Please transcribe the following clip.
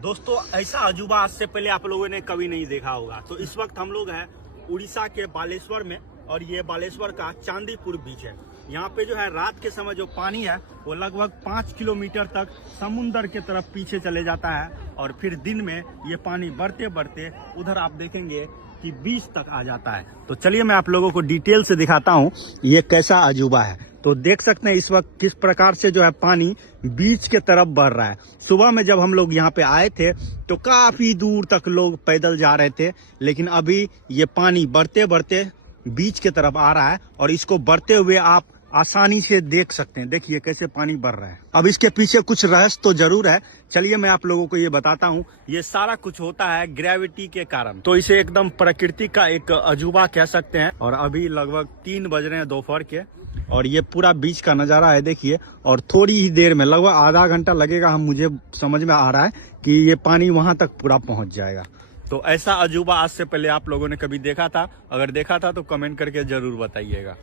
दोस्तों ऐसा अजूबा आज से पहले आप लोगों ने कभी नहीं देखा होगा। तो इस वक्त हम लोग हैं उड़ीसा के बालेश्वर में और ये बालेश्वर का चांदीपुर बीच है। यहाँ पे जो है रात के समय जो पानी है वो लगभग 5 किलोमीटर तक समुंदर के तरफ पीछे चले जाता है और फिर दिन में ये पानी बढ़ते बढ़ते उधर आप देखेंगे कि बीच तक आ जाता है। तो चलिए मैं आप लोगों को डिटेल से दिखाता हूँ ये कैसा अजूबा है। तो देख सकते हैं इस वक्त किस प्रकार से जो है पानी बीच के तरफ बढ़ रहा है। सुबह में जब हम लोग यहाँ पे आए थे तो काफी दूर तक लोग पैदल जा रहे थे, लेकिन अभी ये पानी बढ़ते बढ़ते बीच के तरफ आ रहा है और इसको बढ़ते हुए आप आसानी से देख सकते हैं। देखिए कैसे पानी बढ़ रहा है। अब इसके पीछे कुछ रहस्य तो जरूर है, चलिए मैं आप लोगों को ये बताता हूँ। ये सारा कुछ होता है ग्रेविटी के कारण, तो इसे एकदम प्रकृति का एक अजूबा कह सकते हैं। और अभी लगभग 3 बज रहे हैं दोपहर के और ये पूरा बीच का नजारा है देखिए। और थोड़ी ही देर में लगभग आधा घंटा लगेगा, हम मुझे समझ में आ रहा है कि ये पानी वहां तक पूरा पहुंच जाएगा। तो ऐसा अजूबा आज से पहले आप लोगों ने कभी देखा था? अगर देखा था तो कमेंट करके जरूर बताइएगा।